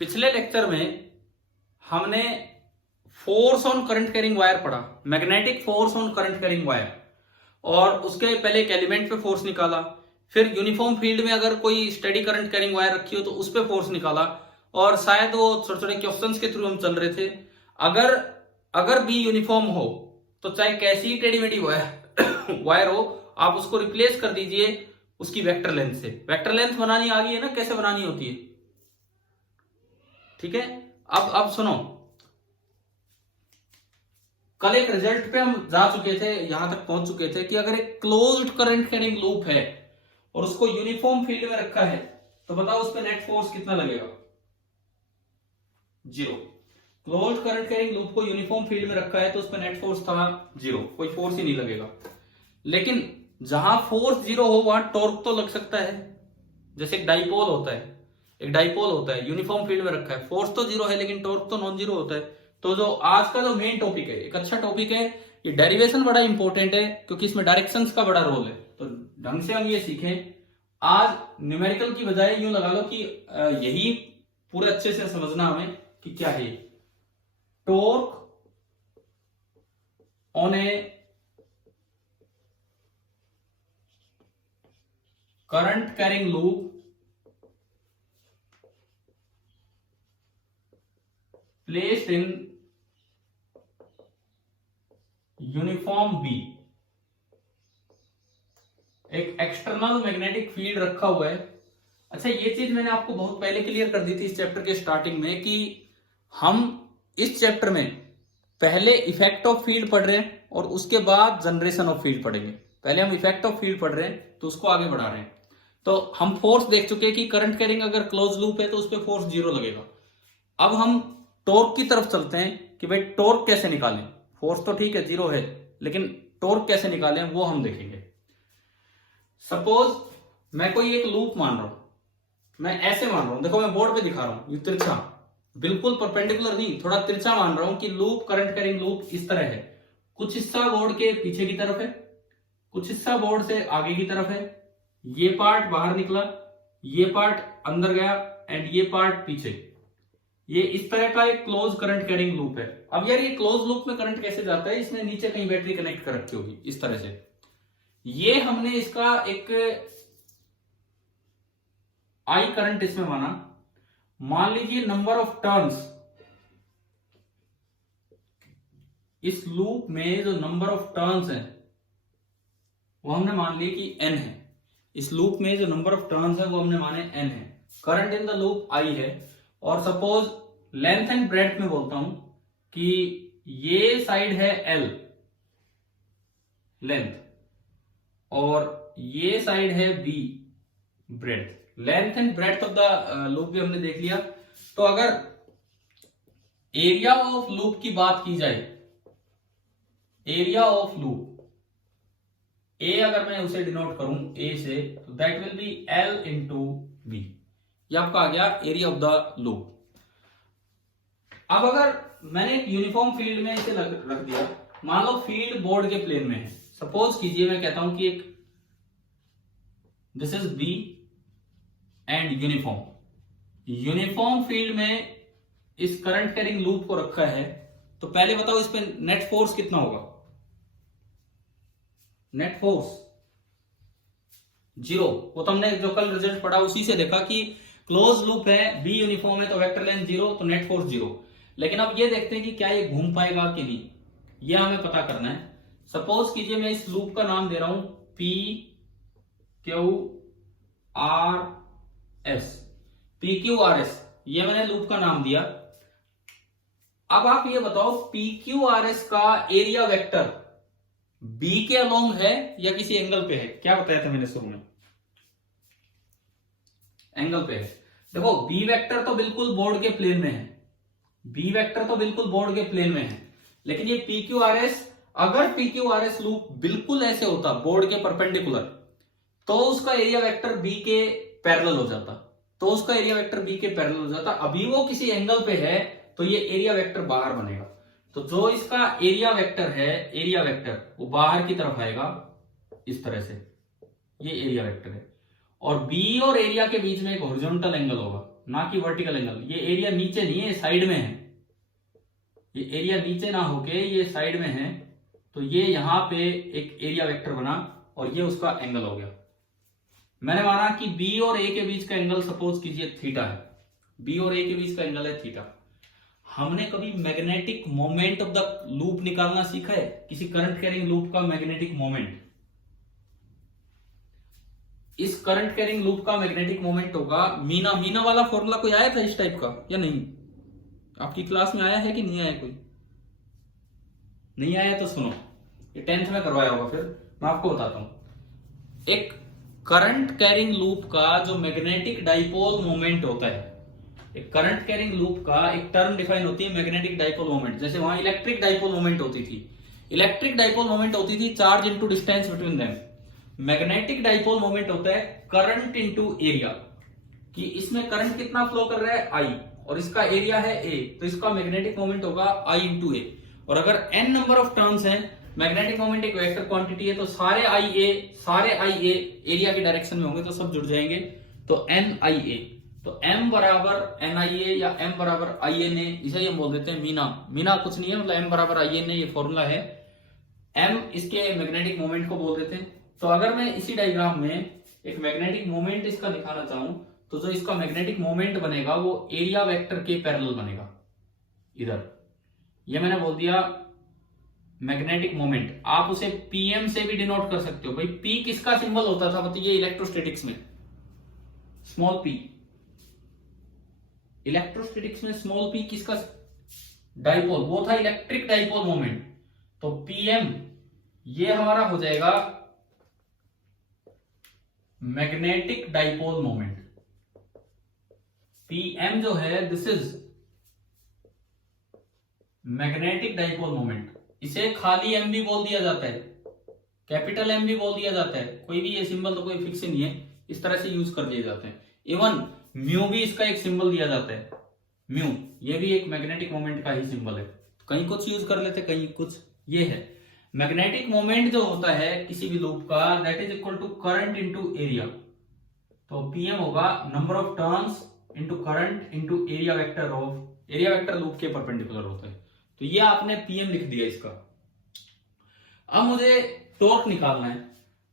पिछले लेक्चर में हमने force on current carrying wire पढ़ा, magnetic force on current carrying wire, और उसके पहले एक एलिमेंट पे फोर्स निकाला। फिर यूनिफॉर्म फील्ड में अगर कोई स्टेडी करंट कैरिंग वायर रखी हो तो उस पे फोर्स निकाला, और शायद वो छोटे छोटे क्वेश्चंस के थ्रू हम चल रहे थे। अगर बी यूनिफॉर्म हो तो चाहे कैसी टेढ़ी मेढ़ी वायर हो, आप उसको रिप्लेस कर दीजिए उसकी वेक्टर लेंथ से। वेक्टर लेंथ बनानी आ गई है ना, कैसे बनानी होती है, ठीक है। अब सुनो, कल एक रिजल्ट पे हम जा चुके थे, यहां तक पहुंच चुके थे कि अगर एक क्लोज्ड करंट कैरिंग लूप है और उसको यूनिफॉर्म फील्ड में रखा है तो बताओ उस पर नेट फोर्स कितना लगेगा? 0। क्लोज्ड करंट कैरिंग लूप को यूनिफॉर्म फील्ड में रखा है तो उस पर नेट फोर्स था 0, कोई फोर्स ही नहीं लगेगा। लेकिन जहां फोर्स 0 हो वहां टॉर्क तो लग सकता है। जैसे एक डाइपोल होता है, यूनिफॉर्म फील्ड में रखा है, फोर्स तो 0 है लेकिन टॉर्क तो नॉन 0 होता है। तो जो आज का जो मेन टॉपिक है, एक अच्छा टॉपिक है, ये डेरिवेशन बड़ा इंपॉर्टेंट है क्योंकि इसमें डायरेक्शंस का बड़ा रोल है। तो ढंग से हम ये सीखें। आज न्यूमेरिकल की बजाय यूं लगा लो कि यही पूरे अच्छे से समझना हमें कि क्या है torque on a current carrying loop placed in uniform B. एक एक्सटर्नल मैग्नेटिक फील्ड रखा हुआ है। अच्छा, ये चीज मैंने आपको बहुत पहले क्लियर कर दी थी इस चैप्टर के स्टार्टिंग में कि हम इस चैप्टर में पहले इफेक्ट ऑफ फील्ड पढ़ रहे हैं और उसके बाद जनरेशन ऑफ फील्ड पढ़ेंगे। पहले हम इफेक्ट ऑफ फील्ड पढ़ रहे हैं तो उसको आगे बढ़ा रहे हैं। तो हम फोर्स देख चुके हैं कि करंट कैरिंग अगर क्लोज लूप है तो उस पर फोर्स 0 लगेगा। अब हम टॉर्क की तरफ चलते हैं कि भाई टॉर्क कैसे निकालें। फोर्स तो ठीक है 0 है, लेकिन टॉर्क कैसे निकालें वो हम देखेंगे। सपोज मैं कोई एक लूप मान रहा हूं, मैं ऐसे मान रहा हूं, देखो मैं बोर्ड पे दिखा रहा हूं, ये तिरछा, बिल्कुल परपेंडिकुलर नहीं, थोड़ा तिरछा मान रहा हूं कि लूप, करंट कैरिंग लूप इस तरह है। कुछ हिस्सा बोर्ड के पीछे की तरफ है, कुछ हिस्सा बोर्ड से आगे की तरफ है, ये पार्ट बाहर निकला, ये पार्ट अंदर गया, एंड ये पार्ट पीछे। ये इस तरह का एक क्लोज करंट कैरिंग लूप है। अब यार ये क्लोज लूप में करंट कैसे जाता है? इसमें नीचे कहीं बैटरी कनेक्ट कर रखी होगी इस तरह से। ये हमने इसका एक आई करंट इसमें माना। मान लीजिए नंबर ऑफ टर्न्स, इस लूप में जो नंबर ऑफ टर्न्स है वो हमने मान ली कि n है। इस लूप में जो नंबर ऑफ टर्न्स है वो हमने माने n है। Current in the loop I है, और सपोज लेंथ एंड ब्रेड्थ में बोलता हूं कि ये साइड है L लेंथ और ये साइड है B breadth. Length and breadth of the loop भी हमने देख लिया। तो अगर एरिया ऑफ लूप की बात की जाए, एरिया ऑफ लूप ए अगर मैं उसे डिनोट करूं ए से, तो that will be L into B. ये आपका आ गया एरिया ऑफ द लूप। अब अगर मैंने एक यूनिफॉर्म फील्ड में इसे रख दिया, मान लो फील्ड बोर्ड के प्लेन में है। सपोज कीजिए मैं कहता हूं कि एक this is B and uniform field में इस करंट कैरिंग लूप को रखा है, तो पहले बताओ इस पे नेट फोर्स कितना होगा? Net force 0। वो तो हमने जो कल रिजल्ट पढ़ा उसी से देखा कि क्लोज लूप है, बी यूनिफॉर्म है, तो वेक्टर लेंथ 0, तो नेट फोर्स 0। लेकिन अब ये देखते हैं कि क्या ये घूम पाएगा कि नहीं, ये हमें पता करना है। सपोज कीजिए मैं इस लूप का नाम दे रहा हूं P Q R S. P Q R S, ये मैंने लूप का नाम दिया। अब आप ये बताओ पी क्यू आर एस का एरिया वेक्टर बी के अलोंग है या किसी एंगल पे है? क्या बताया था मैंने शुरू में? एंगल पे है। देखो बी वेक्टर तो बिल्कुल बोर्ड के प्लेन में है, बी वेक्टर तो बिल्कुल बोर्ड के प्लेन में है, लेकिन ये पी क्यू आर एस, अगर P Q R S loop बिल्कुल ऐसे होता बोर्ड के परपेंडिकुलर, तो उसका एरिया वेक्टर बी के पैरेलल हो जाता, अभी वो किसी एंगल पे है तो ये एरिया वेक्टर बाहर बनेगा। तो जो इसका एरिया वेक्टर है, एरिया वेक्टर वो बाहर की तरफ आएगा इस तरह से, ये एरिया वेक्टर है। और बी और एरिया के बीच में एक हॉरिजॉन्टल एंगल होगा, ना कि वर्टिकल एंगल। ये एरिया नीचे नहीं है, साइड में है। ये एरिया नीचे ना होके ये साइड में है, तो ये यहां पे एक एरिया वेक्टर बना और ये उसका एंगल हो गया। मैंने माना कि बी और ए के बीच का एंगल सपोज कीजिए थीटा है। बी और ए के बीच का एंगल है थीटा। हमने कभी magnetic moment of the loop निकालना सीखा है? किसी करंट कैरिंग लूप का मैग्नेटिक मोमेंट। इस करंट कैरिंग लूप का मैग्नेटिक मोमेंट होगा मीना। मीना वाला फॉर्मूला कोई आया था इस टाइप का या नहीं? आपकी क्लास में आया है कि नहीं आया? कोई नहीं आया तो सुनो, ये 10th में करवाया होगा, फिर मैं आपको बताता हूं। एक करंट कैरिंग लूप का जो मैग्नेटिक डाइपोल मोमेंट होता है, एक करंट कैरिंग लूप का एक टर्म डिफाइन होती है मैग्नेटिक डाइपोल मोमेंट। जैसे वहां इलेक्ट्रिक डाइपोल मोमेंट होती थी। इलेक्ट्रिक डाइपोल मोमेंट होती थी charge into distance between them. Magnetic dipole moment होता है करंट इनटू एरिया, कि इसमें करंट कितना फ्लो कर रहा है आई, और इसका एरिया है ए, तो इसका मैग्नेटिक मोमेंट होगा आई इंटू ए। और अगर n नंबर ऑफ टर्म्स हैं, मैग्नेटिक मोमेंट एक वेक्टर क्वांटिटी है, तो सारे आई ए एरिया की डायरेक्शन में होंगे तो सब जुड़ जाएंगे, तो एन आई ए। तो m बराबर एन आई ए या m बराबर आई एन ए, इसे हम बोल देते हैं मीना। मीना कुछ नहीं है, मतलब m बराबर आई एन ए, ये फॉर्मूला है। m इसके मैग्नेटिक मोमेंट को बोल देते हैं। तो अगर मैं इसी डायग्राम में एक मैग्नेटिक मोमेंट इसका दिखाना चाहूं, तो जो इसका मैग्नेटिक मोमेंट बनेगा वो एरिया वेक्टर के पैरेलल बनेगा। इधर ये मैंने बोल दिया मैग्नेटिक मोमेंट। आप उसे पीएम से भी डिनोट कर सकते हो। भाई पी किसका सिंबल होता था बताइए इलेक्ट्रोस्टैटिक्स में? Small P. इलेक्ट्रोस्टैटिक्स में स्मॉल पी किसका? डाइपोल, वो था इलेक्ट्रिक डाइपोल मोमेंट। तो पीएम ये हमारा हो जाएगा मैग्नेटिक डाइपोल मोमेंट। पीएम जो है this is magnetic dipole moment. इसे खाली एम भी बोल दिया जाता है, कैपिटल एम भी बोल दिया जाता है। कोई भी ये सिंबल तो कोई फिक्स नहीं है, इस तरह से यूज कर दिए जाते हैं। इवन म्यू भी इसका एक सिंबल दिया जाता है। म्यू ये भी एक मैग्नेटिक मोमेंट का ही सिंबल है। कहीं कुछ यूज कर लेते, कहीं कुछ। ये है मैग्नेटिक मोमेंट जो होता है किसी भी लूप का, that is equal to current into area. तो पीएम होगा number of turns into current into area vector of, area vector loop के परपेंडिकुलर होता है। तो ये आपने पीएम लिख दिया इसका। अब मुझे टॉर्क निकालना है।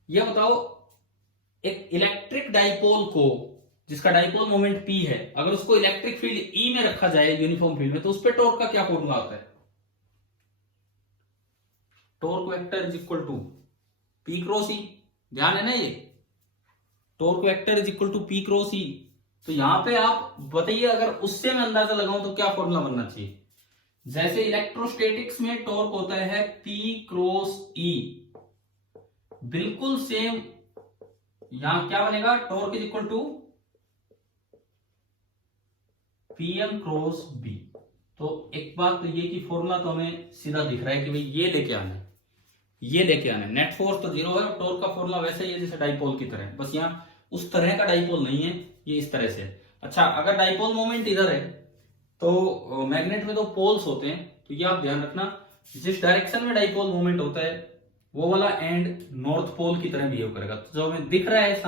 ये बताओ एक इलेक्ट्रिक डाइपोल को, जिसका डाइपोल मोमेंट पी है, अगर उसको इलेक्ट्रिक फील्ड ई में रखा जाए यूनिफॉर्म फील्ड में, तो उस पर टॉर्क का क्या फॉर्मूला आता है? Torque vector is equal to P cross E. ध्यान है ना ये, torque vector is equal to P cross E. तो यहां पे आप बताइए, अगर उससे मैं अंदाजा लगाऊं तो क्या फॉर्मूला बनना चाहिए? जैसे इलेक्ट्रोस्टैटिक्स में टॉर्क होता है P क्रॉस E, बिल्कुल सेम यहां क्या बनेगा? Torque is equal to PM cross B। तो एक बात तो ये कि फॉर्मूला तो हमें सीधा दिख रहा है कि भाई ये लेके आना है, ये लेके आना है। नेट फोर्स तो 0 है और टॉर्क का फॉर्मूला वैसे ही है जैसे डाइपोल की तरह, बस यहाँ उस तरह का डाइपोल नहीं है, ये इस तरह से है। अच्छा, अगर डाइपोल मोमेंट इधर है तो मैग्नेट में तो पोल्स होते हैं, तो ये आप ध्यान रखना, जिस डायरेक्शन में डाइपोल मोमेंट होता है वो वाला एंड नॉर्थ पोल की तरह बिहेव करेगा। तो जो हमें दिख रहा है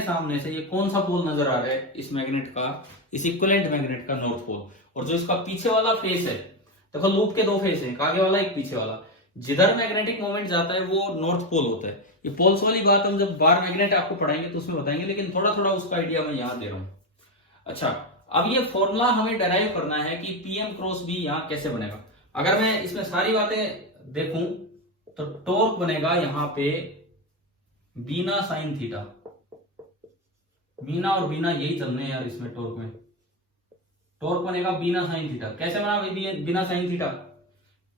सामने से, ये कौन सा पोल नजर आ रहा है इस मैग्नेट का, इस इक्विवेलेंट मैग्नेट का? North pole. और जो इसका पीछे वाला फेस है, देखो लूप के दो फेस हैं, एक आगे वाला एक पीछे वाला, जिधर मैग्नेटिक मोमेंट जाता है वो नॉर्थ पोल होता है। ये पोल्स वाली बात हम जब बार मैग्नेट आपको पढ़ाएंगे तो उसमें बताएंगे, लेकिन थोड़ा थोड़ा उसका आइडिया मैं यहां दे रहा हूं। अच्छा, अब ये फॉर्मूला हमें डेराइव करना है कि पीएम क्रॉस बी यहां कैसे बनेगा। अगर मैं इसमें सारी बातें देखूं तो टॉर्क बनेगा यहां पे बीना साइन थीटा। मीना और बीना यही चलने हैं यार इसमें। टॉर्क में टॉर्क बनेगा बीना साइन थीटा। कैसे बना बीना साइन थीटा?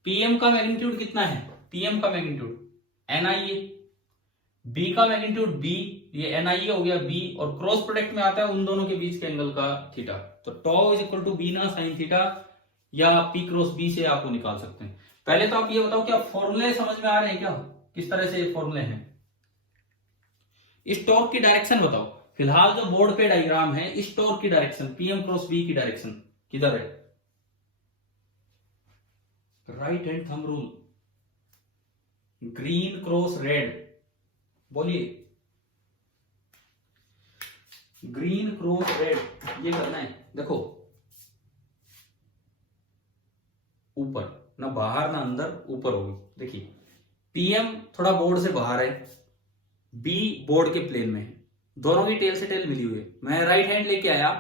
पीएम का मैग्नीट्यूड कितना है? पीएम का मैग्नीट्यूड एनआईए, बी का मैग्नीट्यूड बी, ये एनआईए हो गया बी, और क्रॉस प्रोडक्ट में आता है उन दोनों के बीच के एंगल का थीटा। तो टॉ इज इक्वल टू बीना साइन थीटा, या पी क्रॉस बी से आपको निकाल सकते हैं। पहले तो आप ये बताओ क्या फॉर्मूले समझ में आ रहे हैं क्या, किस तरह से फॉर्मूले हैं? इस टॉर्क की डायरेक्शन बताओ। फिलहाल जो बोर्ड पे डायग्राम है, इस टॉर्क की डायरेक्शन, पीएम क्रॉस बी की डायरेक्शन किधर है? Right hand thumb rule, green cross red, बोलिए। ग्रीन क्रॉस रेड, ये करना है। देखो ऊपर ना बाहर ना अंदर, ऊपर होगी। देखिए पीएम थोड़ा बोर्ड से बाहर है, बी बोर्ड के प्लेन में है, दोनों की टेल से टेल मिली हुई है। मैं राइट हैंड लेके आया,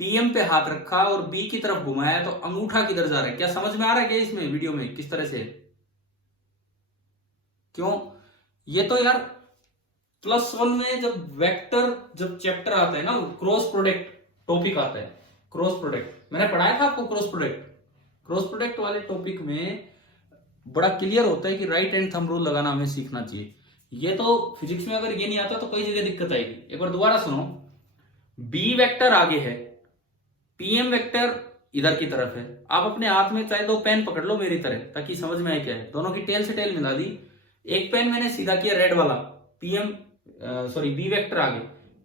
पीएम पे हाथ रखा और बी की तरफ घुमाया, तो अंगूठा किधर जा रहा है? क्या समझ में आ रहा है क्या इसमें वीडियो में किस तरह से? क्यों? ये तो यार +1 में जब वेक्टर जब चैप्टर आता है ना, क्रॉस प्रोडक्ट टॉपिक आता है, क्रॉस प्रोडक्ट मैंने पढ़ाया था आपको। क्रॉस प्रोडक्ट वाले टॉपिक में बड़ा क्लियर होता है कि राइट हैंड थंब रूल लगाना हमें सीखना चाहिए। ये तो फिजिक्स में अगर ये नहीं आता तो कई जगह दिक्कत आएगी। एक बार दोबारा सुनो, बी वेक्टर आगे है, पीएम वेक्टर इधर की तरफ है। आप अपने हाथ में चाहे 2 पेन पकड़ लो मेरी तरह, ताकि समझ में आए क्या है। दोनों की टेल से टेल मिला दी। एक पेन मैंने सीधा किया रेड वाला, पीएम बी वेक्टर आगे,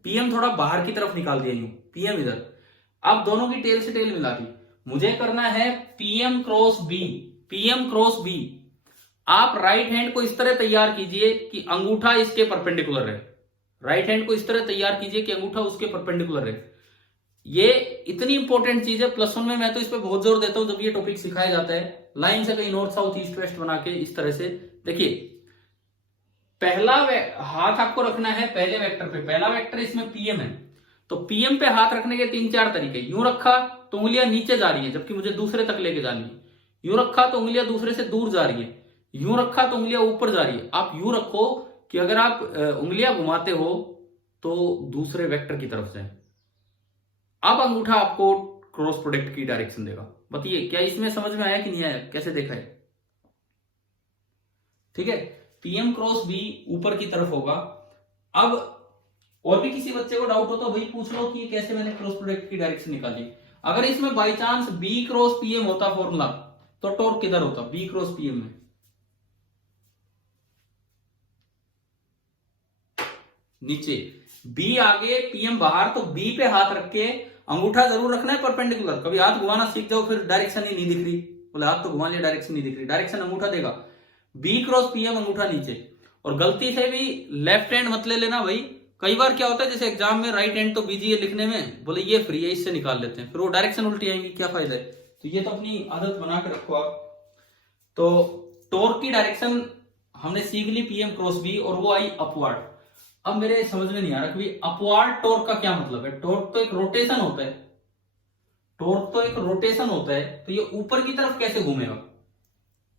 पीएम थोड़ा बाहर की तरफ निकाल दिया यूं, पीएम इधर। अब दोनों की टेल से टेल मिला दी। मुझे करना है PM cross B, PM cross B. आप राइट हैंड को इस तरह तैयार कीजिए कि अंगूठा इसके परपेंडिकुलर है। राइट हैंड को इस तरह तैयार कीजिए कि अंगूठा उसके परपेंडिकुलर है। ये इतनी इंपॉर्टेंट चीज है +1 में। मैं तो इस पे बहुत जोर देता हूं जब ये टॉपिक सिखाया जाता है, लाइन से कहीं नॉर्थ साउथ ईस्ट वेस्ट बना के इस तरह से। देखिए पहला हाथ आपको रखना है पहले वेक्टर पे। पहला वेक्टर इसमें पीएम है, तो पीएम पे हाथ रखने के 3-4 तरीके। यूं रखा तो उंगलियां नीचे जा रही है, जबकि मुझे दूसरे तक लेके जानी है। यूं रखा तो उंगलियां दूसरे से दूर जा रही है। यूं रखा तो उंगलियां ऊपर जा रही है। आप यूं रखो कि अगर आप उंगलियां घुमाते हो तो दूसरे वेक्टर की तरफ जाए। अब अंगूठा आपको क्रॉस प्रोडक्ट की डायरेक्शन देगा। बताइए क्या इसमें समझ में आया कि नहीं आया? कैसे देखा है? ठीक है, पीएम क्रॉस बी ऊपर की तरफ होगा। अब और भी किसी बच्चे को डाउट हो तो वही पूछ लो कि कैसे मैंने क्रॉस प्रोडक्ट की डायरेक्शन निकाली। अगर इसमें by chance B cross PM होता फॉर्मूला, तो टॉर्क किधर होता? बी क्रॉस पीएम में नीचे, बी आगे पीएम बाहर, तो बी पे हाथ रख के अंगूठा जरूर रखना है परपेंडिकुलर। कभी हाथ घुमाना सीख जाओ फिर डायरेक्शन ही नहीं दिख रही, बोले हाथ तो घुमा लिया डायरेक्शन नहीं दिख रही। डायरेक्शन अंगूठा देगा, बी क्रॉस पीएम अंगूठा नीचे। और गलती से भी लेफ्ट हैंड मत ले लेना भाई। कई बार क्या होता है जैसे एग्जाम में राइट हैंड तो बीजी है लिखने में, बोले ये फ्री है इससे निकाल लेते हैं, फिर वो डायरेक्शन उल्टी आएंगी, क्या फायदा है? तो ये तो अपनी आदत बना के रखो आप। तो टॉर्क की डायरेक्शन हमने सीख ली पीएम क्रॉस बी, और वो आई अपवर्ड। अब मेरे समझ में नहीं आ रहा कि अपवर्ड टॉर्क का क्या मतलब है। टॉर्क तो एक रोटेशन होता है, टॉर्क तो एक रोटेशन होता है, तो ये ऊपर की तरफ कैसे घूमेगा?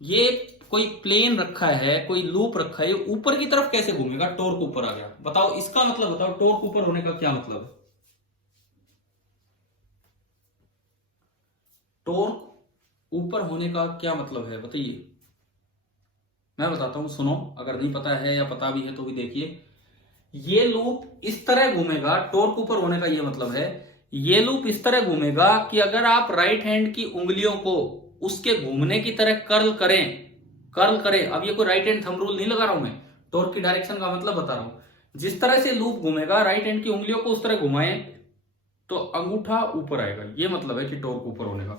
ये कोई प्लेन रखा है, कोई लूप रखा है, ये ऊपर की तरफ कैसे घूमेगा? टॉर्क ऊपर आ गया। बताओ इसका मतलब बताओ, टॉर्क ऊपर होने का क्या मतलब है? टॉर्क ऊपर होने का क्या मतलब है बताइए? मैं बताता हूं, सुनो। अगर नहीं पता है या पता भी है तो भी देखिए। ये लूप इस तरह घूमेगा, टॉर्क ऊपर होने का ये मतलब है, ये लूप इस तरह घूमेगा कि अगर आप राइट हैंड की उंगलियों को उसके घूमने की तरह कर्ल करें। अब ये कोई राइट हैंड थंब रूल नहीं लगा रहा हूं मैं, टॉर्क की डायरेक्शन का मतलब बता रहा हूं। जिस तरह से लूप घूमेगा, राइट हैंड की उंगलियों को उस तरह घुमाएं तो अंगूठा ऊपर आएगा। ये मतलब है कि टॉर्क ऊपर होने का।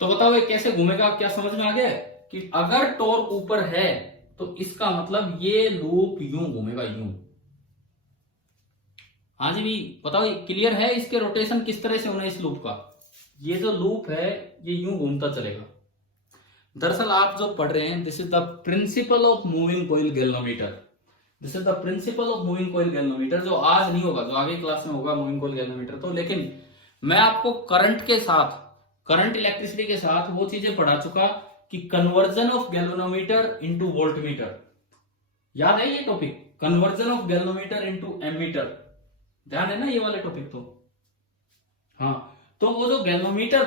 तो बताओ ये कैसे घूमेगा? क्या समझ में आ गया कि अगर टॉर्क ऊपर है तो इसका मतलब ये लूप यूं घूमेगा, यूं। हाँ जी भी बताओ, क्लियर है इसके रोटेशन किस तरह से होना है इस लूप का? ये जो लूप है ये यूं घूमता चलेगा। दरअसल आप जो पढ़ रहे हैं, this is the principle of moving coil galvanometer. This is the principle of moving coil galvanometer, जो आज नहीं होगा, जो आगे क्लास में होगा मूविंग कॉइल गैल्वेनोमीटर। तो लेकिन मैं आपको करंट के साथ, करंट इलेक्ट्रिसिटी के साथ वो चीजें पढ़ा चुका कि conversion of galvanometer into voltmeter. याद है ये topic? Conversion of galvanometer into ammeter, ध्यान है ना ये वाले टॉपिक? तो हाँ, तो वो जो गैल्वेनोमीटर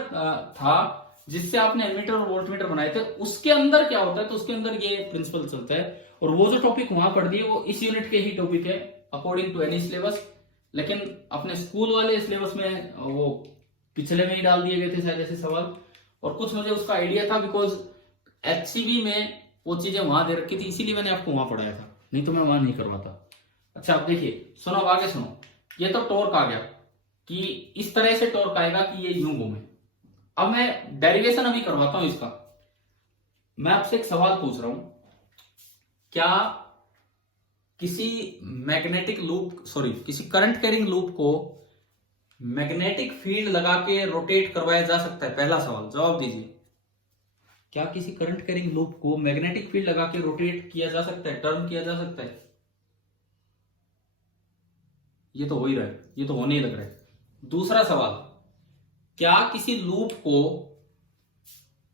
था जिससे आपने एमीटर और वोल्टमीटर बनाए थे, उसके अंदर क्या होता है? तो उसके अंदर ये प्रिंसिपल चलता है। और वो जो टॉपिक वहां पढ़ दिए वो इस यूनिट के ही टॉपिक है अकॉर्डिंग टू एनी सिलेबस। लेकिन अपने स्कूल वाले सिलेबस में वो पिछले में ही डाल दिए गए थे शायद ऐसे सवाल, और कुछ मुझे उसका आइडिया था बिकॉज HCV में वो चीजें वहां दे रखी थी, इसीलिए मैंने आपको वहां पढ़ाया था, नहीं तो मैं वहां नहीं करवाता। अच्छा अब देखिए, सुनो अब आगे सुनो। ये तो टॉर्क आ गया कि इस तरह से टॉर्क आएगा कि ये यूं घूमे। अब मैं डेरिवेशन अभी करवाता हूं इसका। मैं आपसे एक सवाल पूछ रहा हूं, क्या किसी किसी करंट कैरिंग लूप को मैग्नेटिक फील्ड लगा के रोटेट करवाया जा सकता है? पहला सवाल, जवाब दीजिए। क्या किसी करंट कैरिंग लूप को मैग्नेटिक फील्ड लगा के रोटेट किया जा सकता है, टर्न किया जा सकता है? ये तो हो ही रहा है, ये तो होने ही लग रहा है। दूसरा सवाल, क्या किसी लूप को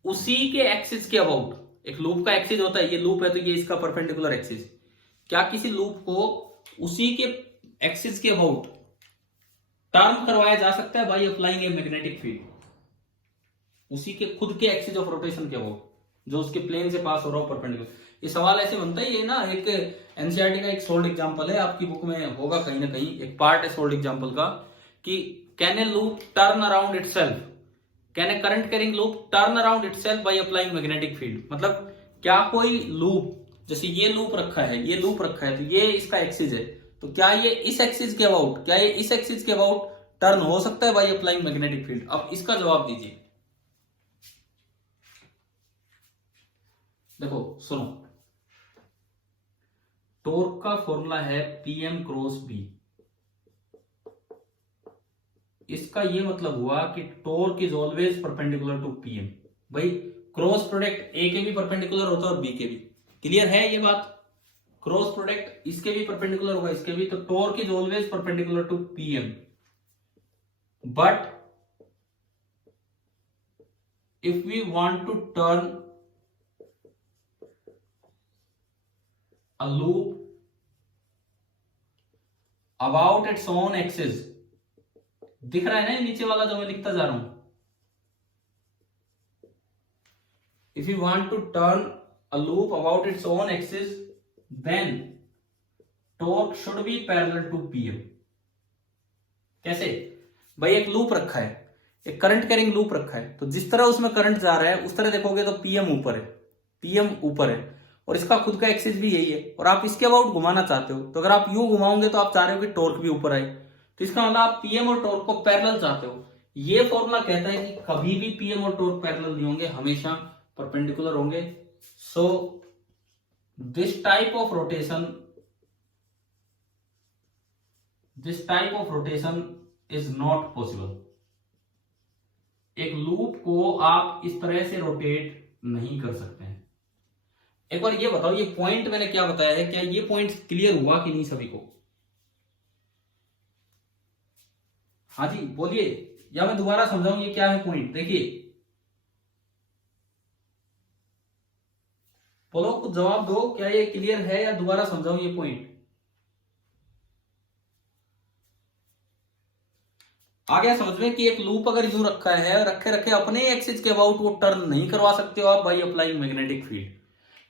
उसी के एक्सिस के अबाउट, एक लूप का एक्सिस होता है, ये लूप है तो ये इसका परपेंडिकुलर एक्सिस, क्या किसी लूप को उसी के एक्सिस के अबाउट टर्न करवाया जा सकता है by applying a magnetic field? उसी के खुद के एक्सिस ऑफ रोटेशन के अबाउट, जो उसके प्लेन से पास हो रहा हो परपेंडिकुलर। ये सवाल ऐसे बनता है, ये ना एक एनसीईआरटी का एक सोल्ड एग्जांपल है, आपकी बुक में होगा कहीं ना कहीं, एक पार्ट है सोल्ड एग्जांपल का, कि can a loop turn around itself, can a current carrying loop turn around itself by applying magnetic field? मतलब क्या कोई लूप, जैसे ये लूप रखा है, ये लूप रखा है, तो ये इसका एक्सिस है, तो क्या ये इस एक्सिस के अबाउट, क्या ये इस एक्सिस के अबाउट टर्न हो सकता है बाय अप्लाइंग मैग्नेटिक फील्ड? अब इसका जवाब दीजिए। देखो सुनो, टॉर्क का फॉर्मूला है PM क्रॉस B। इसका ये मतलब हुआ कि torque is always perpendicular to PM। भाई क्रॉस प्रोडक्ट A के भी परपेंडिकुलर होता है और B के भी, क्लियर है ये बात? क्रॉस प्रोडक्ट इसके भी परपेंडिकुलर होगा, इसके भी, तो torque is always perpendicular to PM। But if we want to turn a loop about its own axis, दिख रहा है ना नीचे वाला जो मैं लिखता जा रहा हूं, if you want to turn a loop about its own axis then torque should be parallel to PM। कैसे? भाई एक लूप रखा है, एक करंट कैरिंग लूप रखा है, तो जिस तरह उसमें करंट जा रहा है उस तरह देखोगे तो PM ऊपर है, PM ऊपर है, और इसका खुद का एक्सिस भी यही है, और आप इसके अबाउट घुमाना चाहते हो, तो अगर आप यूं घुमाओगे तो आप चाह रहे हो कि टॉर्क भी ऊपर आए, तो इसका मतलब आप PM और टॉर्क को पैरेलल चाहते हो। ये फॉर्मूला कहता है कि कभी भी PM और टॉर्क पैरेलल नहीं होंगे, हमेशा परपेंडिकुलर होंगे। So this type of rotation is not possible. एक लूप को आप इस तरह से रोटेट नहीं कर सकते हैं। एक बार ये बताओ, ये पॉइंट मैंने क्या बताया है, क्या ये पॉइंट क्लियर हुआ कि नहीं सभी को? हाँ जी बोलिए, या मैं दोबारा समझाऊं ये क्या है पॉइंट? देखिए बोलो, कुछ जवाब दो, क्या ये क्लियर है या दोबारा समझाऊं ये पॉइंट? आ गया समझ में कि एक लूप अगर यूं रखा है, रखे रखे अपने एक्सिस के अबाउट वो टर्न नहीं करवा सकते हो आप बाय अप्लाइंग मैग्नेटिक फील्ड,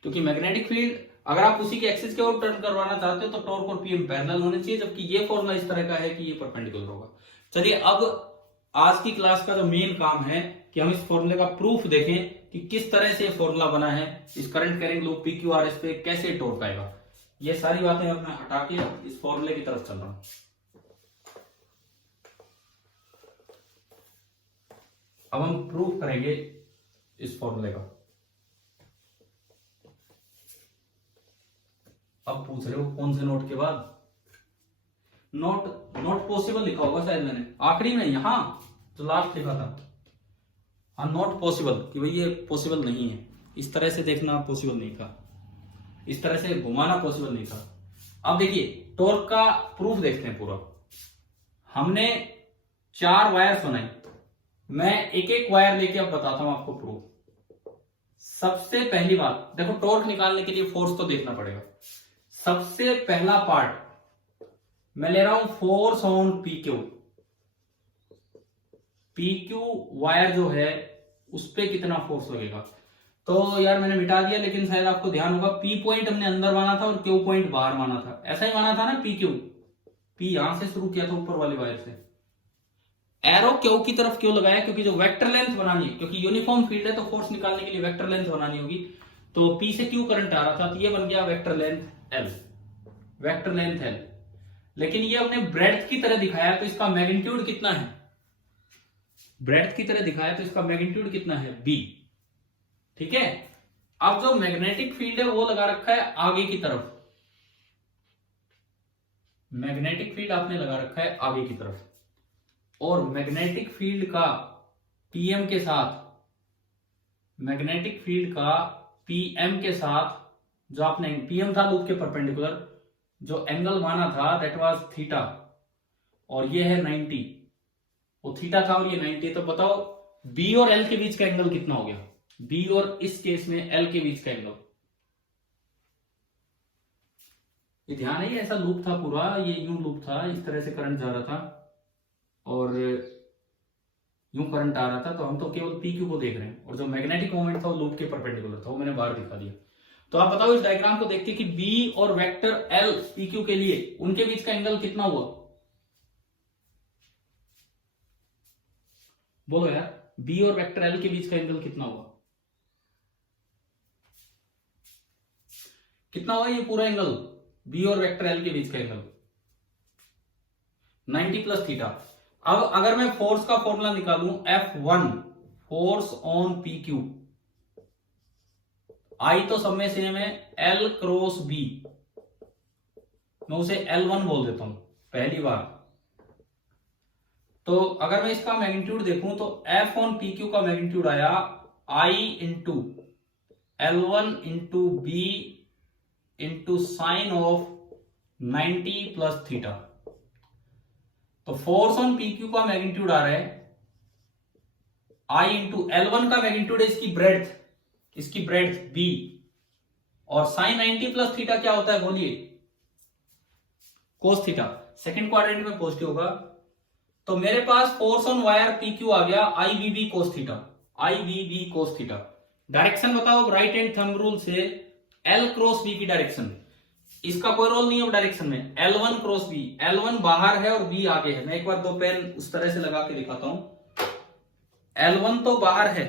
क्योंकि मैग्नेटिक फील्ड अगर आप उसी के एक्सिस के अबाउट टर्न करवाना चाहते हो तो टॉर्क और PM पैरेलल होने चाहिए, जबकि ये फॉर्मूला इस तरह का है कि ये परपेंडिकुलर होगा। चलिए अब आज की क्लास का जो मेन काम है कि हम इस फॉर्मूले का प्रूफ देखें कि किस तरह से फॉर्मूला बना है, इस करंट कैरिंग लूप PQRS पे कैसे टॉर्क आएगा। ये सारी बातें अब मैं हटा के इस फॉर्मूले की तरफ चल रहा हूं। अब हम प्रूफ करेंगे इस फॉर्मूले का। अब पूछ रहे हो कौन से नोट के बाद? नॉट पॉसिबल लिखा होगा शायद मैंने आखिरी में, यहां जो लास्ट लिखा था, हाँ नॉट पॉसिबल, कि भाई ये पॉसिबल नहीं है, इस तरह से देखना पॉसिबल नहीं था, इस तरह से घुमाना पॉसिबल नहीं था। अब देखिए टॉर्क का प्रूफ देखते हैं पूरा। हमने 4 वायर्स बनाई, मैं एक एक वायर लेके अब बताता हूं आपको प्रूफ। सबसे पहली बात देखो, टॉर्क निकालने के लिए फोर्स तो देखना पड़ेगा। सबसे पहला पार्ट मैं ले रहा हूं force on PQ। PQ wire जो है उस पे कितना फोर्स लगेगा, तो यार मैंने मिटा दिया, लेकिन शायद आपको ध्यान होगा P पॉइंट हमने अंदर माना था और Q पॉइंट बाहर माना था, ऐसा ही माना था ना। P यहां से शुरू किया था ऊपर वाले वायर से, एरो Q की तरफ क्यों लगाया? क्योंकि जो वेक्टर लेंथ बनानी है, क्योंकि यूनिफॉर्म फील्ड है तो फोर्स निकालने के लिए वेक्टर लेंथ बनानी होगी, तो P से Q करंट आ रहा था, तो ये बन गया vector length L, vector length L। लेकिन ये हमने ब्रेड्थ की तरह दिखाया तो इसका मैग्नीट्यूड कितना है? ब्रेड्थ की तरह दिखाया तो इसका मैग्नीट्यूड कितना है? B। ठीक है, अब जो मैग्नेटिक फील्ड है वो लगा रखा है आगे की तरफ, मैग्नेटिक फील्ड आपने लगा रखा है आगे की तरफ, और मैग्नेटिक फील्ड का पीएम के साथ, मैग्नेटिक फील्ड का पीएम के साथ जो आपने पीएम था लूप के परपेंडिकुलर, जो एंगल माना था दैट वाज थीटा, और ये है 90, वो थीटा था और ये 90। तो बताओ बी और एल के बीच का एंगल कितना हो गया, बी और इस केस में एल के बीच का एंगल। ये ध्यान है, ऐसा लूप था पूरा, ये यूं लूप था, इस तरह से करंट जा रहा था और यूं करंट आ रहा था, तो हम तो केवल पी क्यू को देख रहे हैं, और जो मैग्नेटिक मोमेंट था वो लूप के परपेंडिकुलर था, वो मैंने बाहर दिखा दिया। तो आप बताओ इस डायग्राम को देखते कि बी और वेक्टर एल पी क्यू के लिए उनके बीच का एंगल कितना हुआ, बोलो यार, बी और वेक्टर एल के बीच का एंगल कितना हुआ, कितना हुआ ये पूरा एंगल बी और वेक्टर एल के बीच का एंगल 90 प्लस थीटा। अब अगर मैं फोर्स का फॉर्मूला निकालूं F1 force on P Q, I तो सब में सेम है, L क्रॉस बी, मैं उसे L1 बोल देता हूं पहली बार। तो अगर मैं इसका मैग्नीट्यूड देखूं तो F ऑन पी क्यू का मैग्नीट्यूड आया I into L1 into B into sine of 90 plus theta. तो फोर्स ऑन पी क्यू का मैग्नीट्यूड आ रहा है I इंटू L1 का मैग्नीट्यूड है इसकी ब्रेड्थ B, और साइन 90 प्लस थीटा क्या होता है बोलिए, कोस थीटा, सेकंड क्वाड्रेंट में पॉजिटिव होगा। तो मेरे पास force on wire P Q आ गया I B B cos theta, I B B cos theta. Direction बताओ राइट हैंड थंब रूल से, एल क्रॉस बी की डायरेक्शन, इसका कोई रोल नहीं है डायरेक्शन में, L1 क्रॉस बी, L1 बाहर है और B आगे है। मैं एक बार दो पेन उस तरह से लगा के दिखाता हूं, L1 तो बाहर है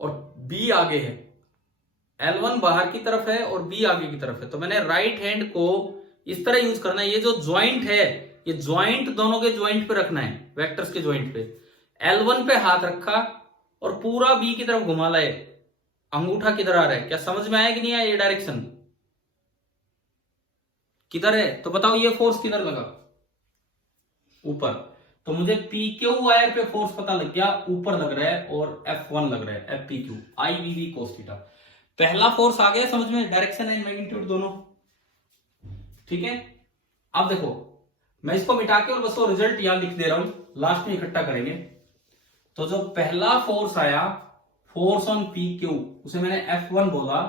और B आगे है, L1 बाहर की तरफ है और B आगे की तरफ है। तो मैंने राइट हैंड को इस तरह यूज करना है, ये जो ज्वाइंट है ये ज्वाइंट दोनों के ज्वाइंट पे रखना है, वेक्टर्स के ज्वाइंट पे। L1 पे हाथ रखा और पूरा B की तरफ घुमा लाए, अंगूठा किधर आ रहा है, क्या समझ में आया कि नहीं आया, ये डायरेक्शन किधर है, तो बताओ ये फोर्स किधर लगा, ऊपर। तो मुझे पी क्यू वायर पे फोर्स पता लग गया, ऊपर लग रहा है, और F1 लग रहा है, F P Q I V V cos theta. पहला फोर्स आ गया समझ में, डायरेक्शन एंड मैग्नीट्यूड दोनों, ठीक है। अब देखो मैं इसको मिटा के और बस वो रिजल्ट यहां लिख दे रहा हूं, लास्ट में इकट्ठा करेंगे। तो जो पहला फोर्स आया फोर्स ऑन पी क्यू, उसे मैंने F1 बोला,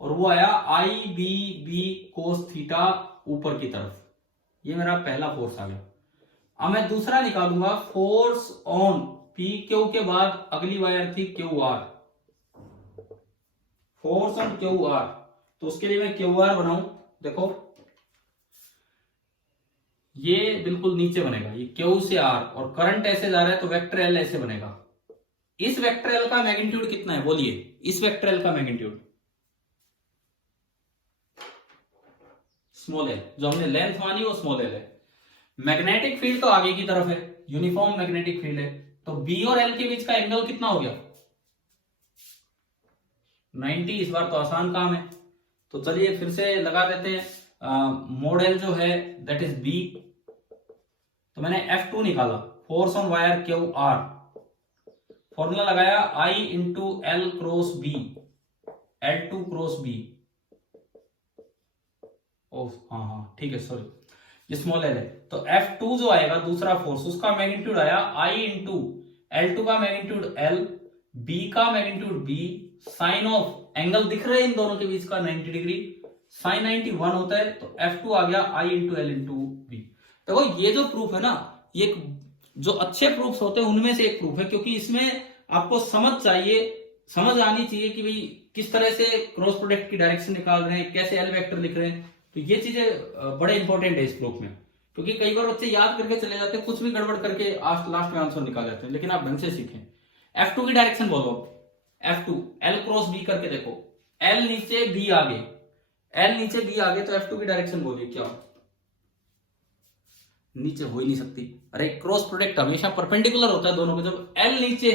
और वो आया आई बी बी कोस थीटा ऊपर की तरफ, ये मेरा पहला फोर्स आ गया। अब मैं दूसरा निकालूंगा, फोर्स ऑन पी क्यू के बाद अगली वायर थी Q R, force on Q R, तो उसके लिए मैं क्यू आर बनाऊं, देखो ये बिल्कुल नीचे बनेगा, ये क्यू से आर, और करंट ऐसे जा रहा है तो वेक्टर एल ऐसे बनेगा। इस वेक्टर एल का मैग्नीट्यूड कितना है बोलिए, इस वेक्टर एल का मैग्नीट्यूड स्मॉल एल, जो हमने लेंथ मानी वो स्मॉल एल है। मैग्नेटिक फील्ड तो आगे की तरफ है, यूनिफॉर्म मैग्नेटिक फील्ड है, तो बी और एल के बीच का एंगल कितना हो गया 90। इस बार तो आसान काम है, तो चलिए फिर से लगा देते हैं। मोड एल जो है दैट इज बी, तो मैंने F2 निकाला, force on wire Q R, formula लगाया I into L cross B, L2 cross B, हाँ ठीक है, सॉरी ये स्मॉल एल है। तो F2 जो आएगा दूसरा फोर्स, उसका मैग्नीट्यूड आया I इंटू L2 का मैग्नीट्यूड L, B का magnitude B, sine of angle दिख रहे हैं इन दोनों के बीच का 90 डिग्री, साइन 91 होता है, तो F2 आ गया I into L into B. देखो ये जो प्रूफ है ना, ये जो अच्छे प्रूफ्स होते हैं उनमें से एक प्रूफ है, क्योंकि इसमें आपको समझ आनी चाहिए कि भाई किस तरह से क्रॉस प्रोडक्ट की डायरेक्शन निकाल रहे हैं, कैसे एल वेक्टर लिख रहे हैं। तो ये चीजें बड़े इंपॉर्टेंट है इस प्रूफ में, क्योंकि कई बार बच्चे याद करके चले जाते हैं, कुछ भी गड़बड़ करके लास्ट में आंसर निकाल जाते हैं, लेकिन आप ढंग से सीखें। F2 की डायरेक्शन बोलो, F2 L क्रॉस B करके देखो, L नीचे B आगे, L नीचे B आगे, तो F2 की डायरेक्शन बोलिए क्या, नीचे हो ही नहीं सकती। अरे क्रॉस प्रोडक्ट हमेशा परपेंडिकुलर होता है दोनों को, जब L नीचे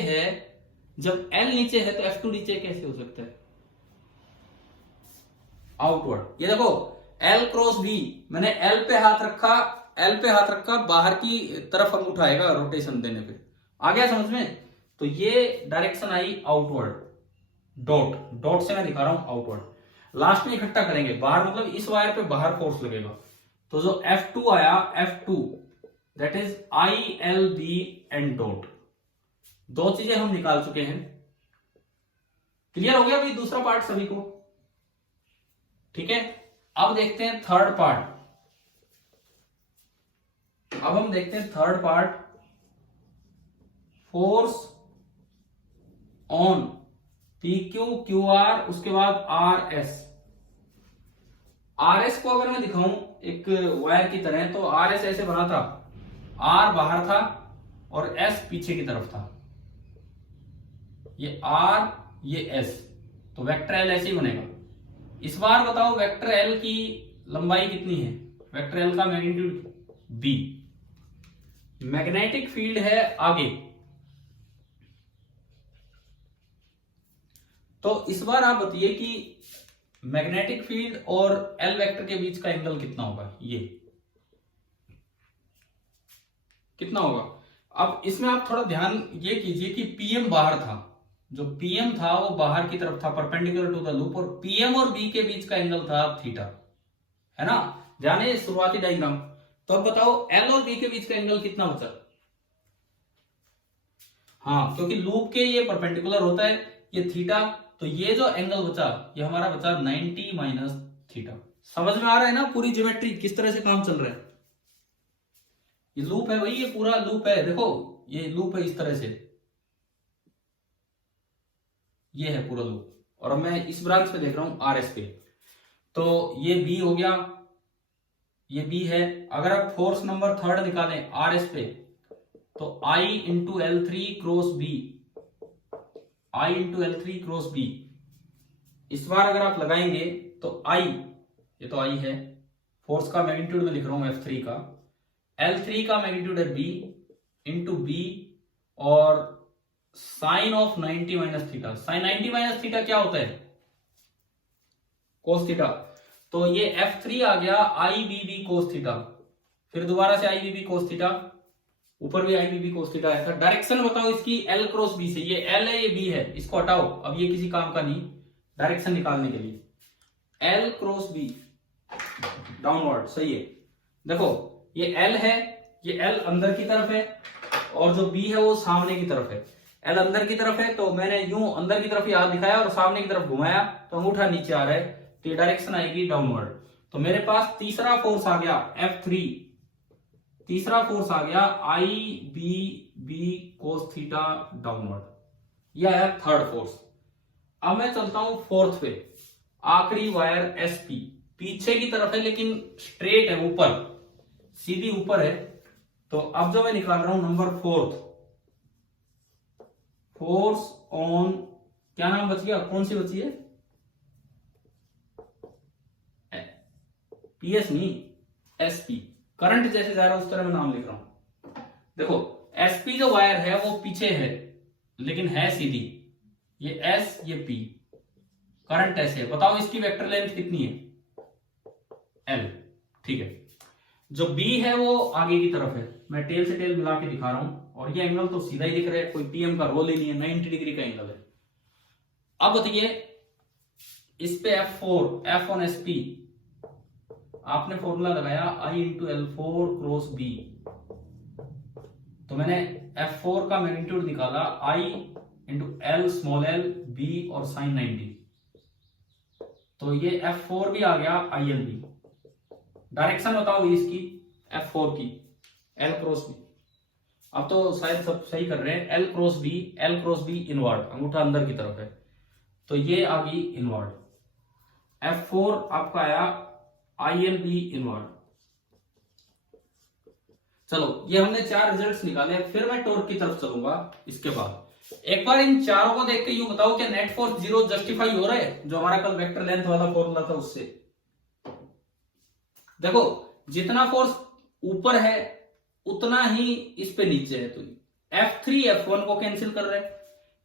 है तो F2 नीचे कैसे हो सकता है, आउटवर्ड। ये देखो L क्रॉस B, मैंने L पे हाथ रखा, बाहर की तरफ अंगूठा आएगा रोटेशन देने पे। आ गया समझ में? तो ये डायरेक्शन आई आउटवर्ड, डॉट से मैं दिखा रहा हूं आउटवर्ड। लास्ट में इकट्ठा करेंगे, बाहर मतलब इस वायर पे बाहर फोर्स लगेगा। तो जो F2 आया, F2 that is ILB and dot. दो चीजें हम निकाल चुके हैं। क्लियर हो गया भाई दूसरा पार्ट सभी को? ठीक है, अब देखते हैं थर्ड पार्ट। अब हम देखते हैं third part, force on PQ QR, उसके बाद RS। RS को अगर मैं दिखाऊं एक वायर की तरह, तो RS ऐसे बना था, R बाहर था और S पीछे की तरफ था। ये R, ये S, तो वेक्टर L ऐसे ही बनेगा। इस बार बताओ वेक्टर L की लंबाई कितनी है? वेक्टर L का मैग्नीट्यूड B। मैग्नेटिक फील्ड है आगे, तो इस बार आप बताइए कि मैग्नेटिक फील्ड और L वेक्टर के बीच का एंगल कितना होगा? ये कितना होगा? अब इसमें आप थोड़ा ध्यान ये कीजिए कि PM बाहर था, जो PM था वो बाहर की तरफ था परपेंडिकुलर टू द लूप, और PM और B के बीच का एंगल था थीटा, है ना? जाने शुरुआती डायग्राम। तो अब बताओ L और B के बीच का एंगल कितना बचा? हाँ, क्योंकि लूप के ये परपेंडिकुलर होता है, ये थीटा, तो ये जो एंगल बचा ये हमारा बचा 90 माइनस थीटा। समझ में आ रहा है ना पूरी ज्योमेट्री किस तरह से काम चल रहा है? ये लूप है भाई, ये पूरा लूप है, देखो ये लूप है इस तरह से, ये है पूरा लूप। और अब मैं इस ब्रांच पे देख रहा हूं RS पे, तो ये B हो गया, ये B है। अगर आप फोर्स नंबर थर्ड निकालें RS पे, तो I into L3 cross B, I into L3 cross B। इस बार अगर आप लगाएंगे तो I, ये तो I है, फोर्स का मैग्नीट्यूड में लिख रहा हूं F3 का, L3 का मैग्नीट्यूड है B इंटू B, और sine of 90 minus theta. Sine 90 minus theta क्या होता है? Cos theta. तो ये F3 आ गया IBB कोस थीटा, फिर दोबारा से IBB कोस थीटा, ऊपर भी IBB कोस थीटा आया था। डायरेक्शन बताओ इसकी L क्रॉस B से, ये L है ये B है, इसको हटाओ, अब ये किसी काम का नहीं। डायरेक्शन निकालने के लिए L क्रॉस B डाउनवर्ड, सही है। देखो ये L है, ये L अंदर की तरफ है, और जो B है वो सामने की तरफ है। L अंदर की तरफ है, तो मैंने यूं अंदर की तरफ हाथ दिखाया और सामने की तरफ घुमाया, तो अंगूठा नीचे आ रहा है, तो ये डायरेक्शन आएगी डाउनवर्ड। तो मेरे पास तीसरा फोर्स आ गया F3, तीसरा फोर्स आ गया IBB कोस थीटा डाउनवर्ड, यह है थर्ड फोर्स। अब मैं चलता हूं फोर्थ पे, आखिरी वायर SP पीछे की तरफ है लेकिन स्ट्रेट है, ऊपर सीधी ऊपर है। तो अब जो मैं निकाल रहा हूं नंबर फोर्थ, फोर्स ऑन, क्या नाम बच गया, कौन सी बची है? PS नहीं, SP। करंट जैसे जा रहा है उस तरह मैं नाम लिख रहा हूं। देखो SP जो वायर है वो पीछे है लेकिन है सीधी, ये S ये P, करंट ऐसे है। बताओ इसकी वेक्टर लेंथ कितनी है? L, ठीक है। जो B है वो आगे की तरफ है, मैं टेल से टेल मिला के दिखा रहा हूं, और ये एंगल तो सीधा ही दिख रहा है, कोई PM का रोल ही नहीं है, 90 डिग्री का एंगल है। अब बताइए इस पे F4, F ऑन SP, आपने फॉर्मूला लगाया I into L4 cross B, तो मैंने F4 का मैग्नीट्यूड निकाला I into L small l B और साइन 90, तो ये F4 भी आ गया ILB। डायरेक्शन बताओ इसकी F4 की, L क्रॉस B। अब तो शायद सब सही कर रहे हैं, L cross B, L cross B inward, अंगूठा अंदर की तरफ है, तो ये आ गई इनवर्ड। F4 आपका आया ILB इनवर्ड। चलो ये हमने 4 रिजल्ट्स निकाले, फिर मैं टॉर्क की तरफ चलूंगा। इसके बाद एक बार इन चारों को देख के यूं बताओ कि नेट फोर्स 0 जस्टिफाई हो रहा है, जो हमारा कल वेक्टर लेंथ वाला फॉर्मूला था उससे। देखो जितना फोर्स ऊपर है उतना ही इस पे नीचे है, तो F3 F1 को कैंसिल कर रहे हैं,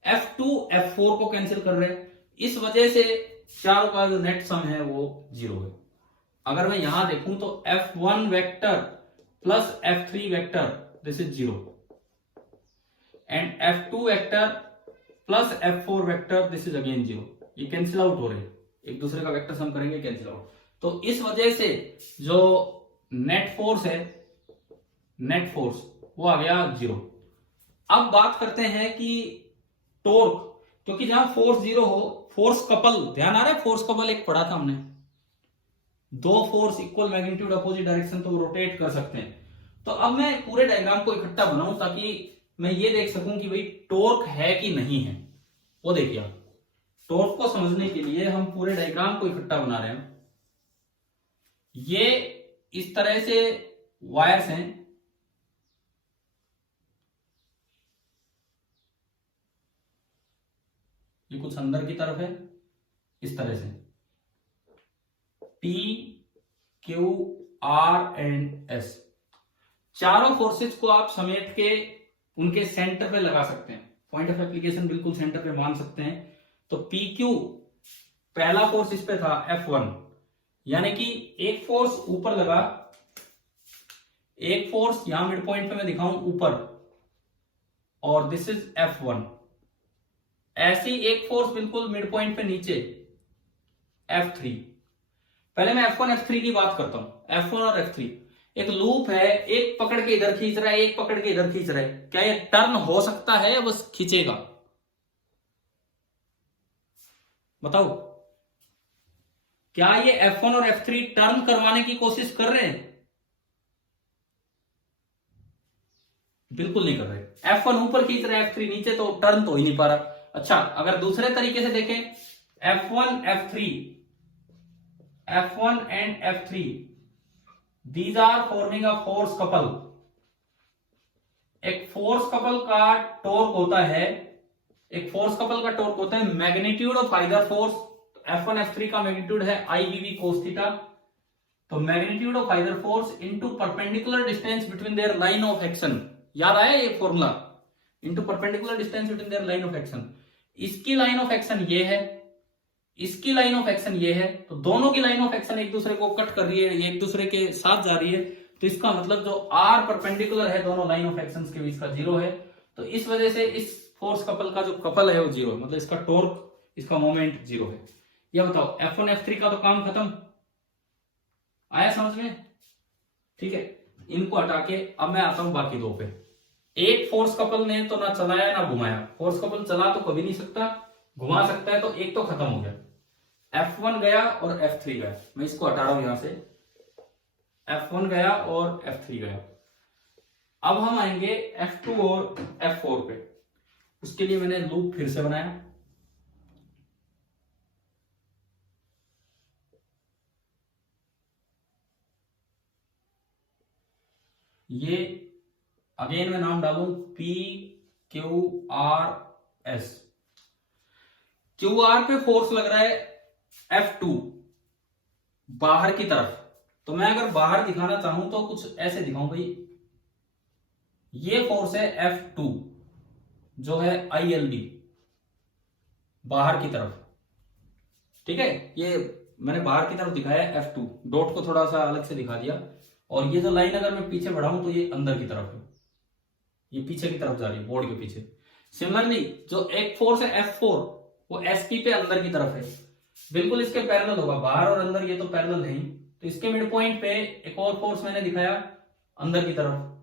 F2 F4 को कैंसिल कर रहे हैं, इस वजह से चारों का जो नेट सम है वो 0 है। अगर मैं यहां देखूं तो F1 vector plus F3 vector this is 0 and F2 vector plus F4 vector this is again 0। ये कैंसिल आउट हो रहे हैं, एक दूसरे का वेक्टर सम करेंगे कैंसिल आउट। तो इस वजह से जो नेट फोर्स है, नेट फोर्स वो आ गया 0। अब बात करते हैं कि टॉर्क, क्योंकि जहां फोर्स 0 हो, फोर्स कपल, ध्यान आ रहा है फोर्स कपल एक पढ़ा था हमने, दो force equal magnitude opposite direction तो रोटेट कर सकते हैं। तो अब मैं पूरे डायग्राम को इकट्ठा बनाऊं ताकि मैं ये देख सकूं कि भाई टॉर्क है कि नहीं है। वो देखिए, टॉर्क को समझने के लिए हम पूरे डायग्राम को इकट्ठा बना रहे हैं। ये इस तरह से वायर्स हैं, ये कुछ अंदर की तरफ है इस तरह से, P, Q, R and S। चारों फोर्सेस को आप समेट के उनके सेंटर पे लगा सकते हैं, पॉइंट ऑफ एप्लीकेशन बिल्कुल सेंटर पे मान सकते हैं। तो PQ पहला फोर्स इस पे था F1, यानी कि एक फोर्स ऊपर लगा, एक फोर्स यहां मिड पॉइंट पे मैं दिखाऊं ऊपर, और दिस इज F1। ऐसी एक फोर्स बिल्कुल मिड पॉइंट पे नीचे F3। पहले मैं F1 F3 की बात करता हूं। F1 और F3 एक लूप है, एक पकड़ के इधर खींच रहा है, एक पकड़ के इधर खींच रहा है। क्या ये टर्न हो सकता है या बस खींचेगा? बताओ, क्या ये F1 और F3 टर्न करवाने की कोशिश कर रहे हैं? बिल्कुल नहीं कर रहे। F1 ऊपर खींच रहा है, F3 नीचे, तो टर्न तो हो ही नहीं पा रहा। अच्छा, अगर दूसरे तरीके से देखें, F1 F3, F1 and F3 these are forming a force couple. एक फोर्स कपल का टॉर्क होता है, एक फोर्स कपल का टॉर्क होता है magnitude of either force. F1 F3 का मैग्नीट्यूड है IBV cos थीटा। तो magnitude of either force into perpendicular distance between their line of action. याद आया ये formula? Into perpendicular distance between their line of action. इसकी line of action ये है, इसकी लाइन ऑफ एक्शन ये है, तो दोनों की लाइन ऑफ एक्शन एक दूसरे को कट कर रही है, ये एक दूसरे के साथ जा रही है। तो इसका मतलब जो R परपेंडिकुलर है दोनों लाइन ऑफ एक्शन के बीच का 0 है। तो इस वजह से इस फोर्स कपल का जो कपल है वो 0 है, मतलब इसका टॉर्क, इसका मोमेंट 0 है। यह बताओ, F1 F3 का तो काम खत्म। आया समझ में? ठीक है, इनको हटा के अब मैं आता हूं बाकी दो पे। एक फोर्स कपल ने तो ना चलाया ना घुमाया। फोर्स कपल चला तो कभी नहीं सकता, घुमा सकता है, तो एक तो खत्म हो गया। F1 गया और F3 गया। मैं इसको हटा रहा हूं यहां से, F1 गया और F3 गया। अब हम आएंगे F2 और F4 पे। उसके लिए मैंने लूप फिर से बनाया। ये अगेन मैं नाम डालूं P Q R S। QR पे फोर्स लग रहा है F2 बाहर की तरफ। तो मैं अगर बाहर दिखाना चाहूं तो कुछ ऐसे दिखाऊं भाई, ये फोर्स है F2 जो है ILB बाहर की तरफ। ठीक है, ये मैंने बाहर की तरफ दिखाया है F2, डॉट को थोड़ा सा अलग से दिखा दिया। और ये जो लाइन अगर मैं पीछे बढ़ाऊं तो ये अंदर की तरफ है, ये पीछे की तरफ जा रही है, बोर्ड के पीछे। सिमिलरली जो एक फोर्स है F4 वो SP पे अंदर की तरफ है, बिल्कुल इसके पैरेलल होगा। बाहर और अंदर ये तो पैरेलल है ही, तो इसके मिड पॉइंट पे एक और फोर्स मैंने दिखाया अंदर की तरफ,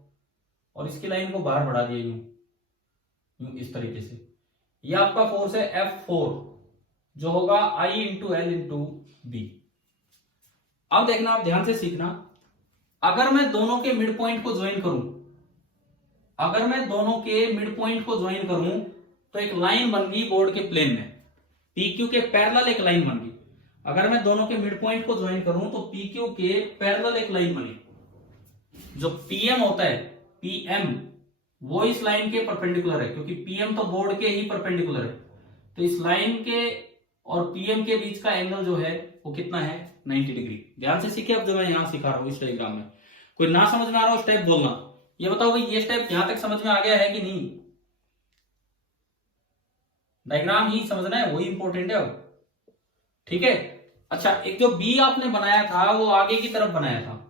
और इसकी लाइन को बाहर बढ़ा दिया यूं यूं इस तरीके से। ये आपका फोर्स है F4 जो होगा I into L into B। अब देखना, आप ध्यान से सीखना, अगर मैं दोनों के मिड पॉइंट को ज्वाइन करूं, अगर मैं दोनों के मिड पॉइंट को ज्वाइन करूं तो एक लाइन बन गई बोर्ड के प्लेन में, PQ के पैरेलल एक लाइन बन गई। अगर मैं दोनों के मिड पॉइंट को ज्वाइन करूं तो PQ के पैरेलल एक लाइन बनी। जो PM होता है, PM वो इस लाइन के परपेंडिकुलर है, क्योंकि PM तो बोर्ड के ही परपेंडिकुलर है। तो इस लाइन के और PM के बीच का एंगल जो है वो कितना है? 90 डिग्री। ध्यान से सीखे अब जो मैं यहां सिखा रहा हूं इस डायग्राम में। कोई ना समझ में आ रहा हो स्टेप बोलना। ये बताओ भाई, ये स्टेप यहां तक समझ में आ गया है कि नहीं? डायग्राम ही समझना है, वही इंपॉर्टेंट है अब। ठीक है, अच्छा, एक जो बी आपने बनाया था वो आगे की तरफ बनाया था,